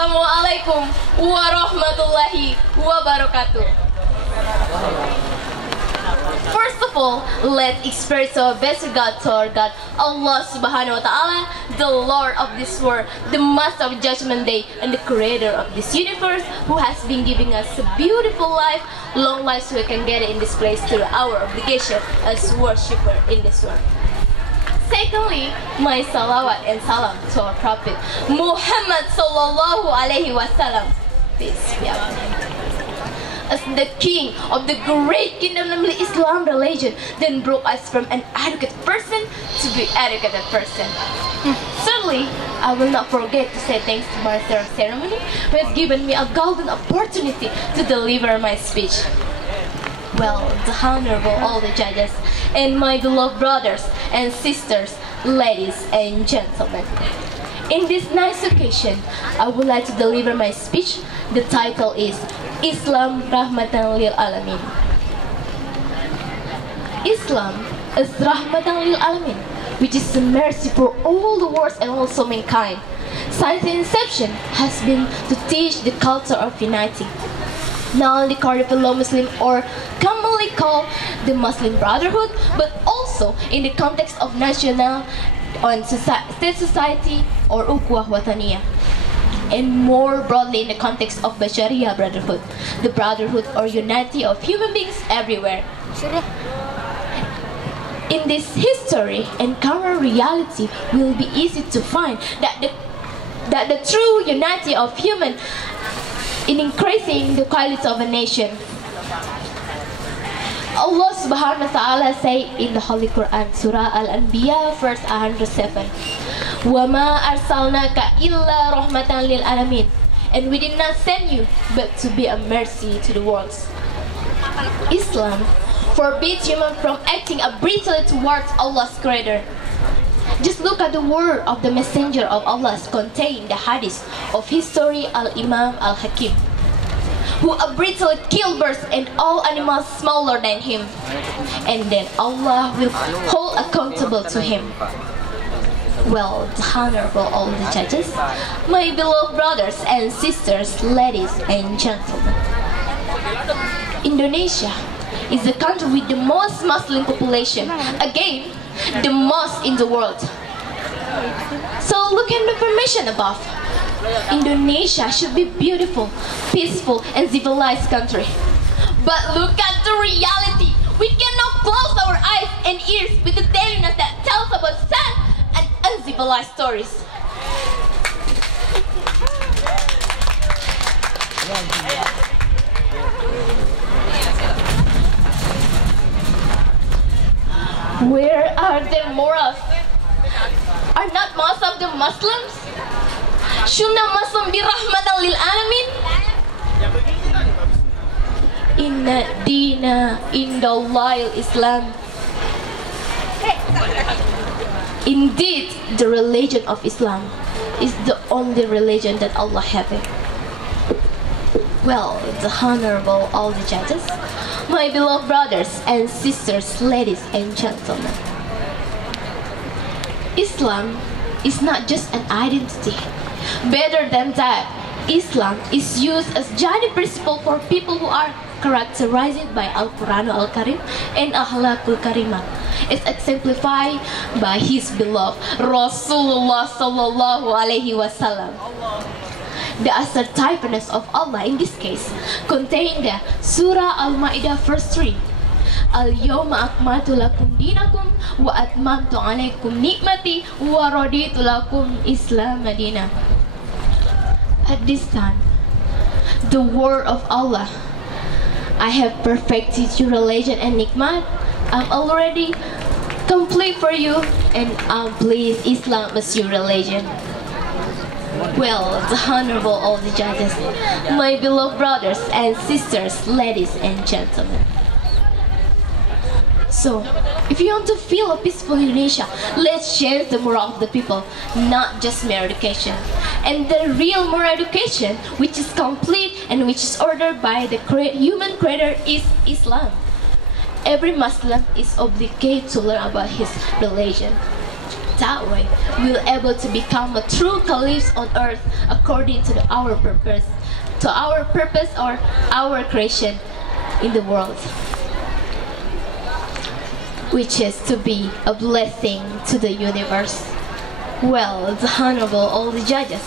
Assalamualaikum warahmatullahi wabarakatuh. First of all, let's express our best regard to our God, Allah Subhanahu wa Ta'ala, the Lord of this world, the Master of Judgment Day, and the Creator of this universe, who has been giving us a beautiful life, long life, so we can get it in this place through our obligation as worshipper in this world. Secondly, my salawat and salam to our Prophet Muhammad sallallahu alaihi wasallam. Peace be upon him. As the king of the great kingdom, namely Islam religion, then brought us from an educated person to be educated person. Thirdly, I will not forget to say thanks to Master of Ceremony, who has given me a golden opportunity to deliver my speech. Well, the honorable all the judges, and my beloved brothers and sisters, ladies and gentlemen. In this nice occasion, I would like to deliver my speech. The title is Islam Rahmatan Lil Alamin. Islam is Rahmatan Lil Alamin, which is the mercy for all the world and also mankind. Since inception has been to teach the culture of unity. Not only called the fellow Muslim or commonly called the Muslim Brotherhood, but also in the context of national on state society or ukhuwah wataniyah, and more broadly in the context of Bashariyah Brotherhood, the brotherhood or unity of human beings everywhere. In this history and current reality, will be easy to find that the true unity of human in increasing the quality of a nation. Allah Subhanahu wa Ta'ala say in the Holy Quran, Surah Al-Anbiya, verse 107, وَمَا أَرْسَلْنَاكَ إِلَّا رَحْمَةً لِلْعَالَمِينَ, and we did not send you but to be a mercy to the worlds. Islam forbids human from acting arbitrarily towards Allah's Creator. Just look at the word of the Messenger of Allah contained in the hadith of history Al-Imam Al-Hakim, who arbitrarily killed birds and all animals smaller than him, and then Allah will hold accountable to him. Well, the honorable all the judges, my beloved brothers and sisters, ladies and gentlemen. Indonesia is the country with the most Muslim population, again, the most in the world. So look at the information above. Indonesia should be beautiful, peaceful, and civilized country. But look at the reality. We cannot close our eyes and ears with the telling us that tells about sad and uncivilized stories. Where are their morals? Are not most of the Muslims? Shouldn't a Muslim be rahmatan lil alamin? Inna dina indallahi Islam. Indeed, the religion of Islam is the only religion that Allah has. Well, the honorable all the judges, my beloved brothers and sisters, ladies and gentlemen. Islam is not just an identity. Better than that, Islam is used as guiding principle for people who are characterized by Al-Quran Al-Karim and Akhlaqul Karimah. It's exemplified by his beloved Rasulullah sallallahu alaihi wasallam. The assertiveness of Allah in this case contained the Surah Al-Ma'idah verse 3. Al-yawma akmaltu lakum dinakum wa atmamtu alaikum nikmati wa raditu lakum Islam madina. At this time, the word of Allah, I have perfected your religion and nikmat. I'm already complete for you, and I'm pleased Islam as your religion. Well, the honorable all the judges, my beloved brothers and sisters, ladies and gentlemen. So, if you want to feel a peaceful Indonesia, let's change the moral of the people, not just mere education. And the real moral education, which is complete and which is ordered by the human creator, is Islam. Every Muslim is obligated to learn about his religion. That way, we'll able to become a true caliphs on earth according to our purpose, or our creation in the world, which is to be a blessing to the universe. Well, the honorable all the judges,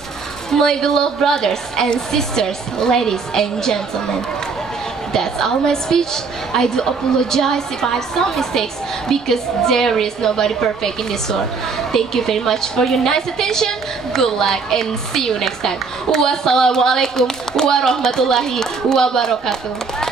my beloved brothers and sisters, ladies and gentlemen, that's all my speech. I do apologize if I have some mistakes because there is nobody perfect in this world. Thank you very much for your nice attention. Good luck and see you next time. Wassalamualaikum warahmatullahi wabarakatuh.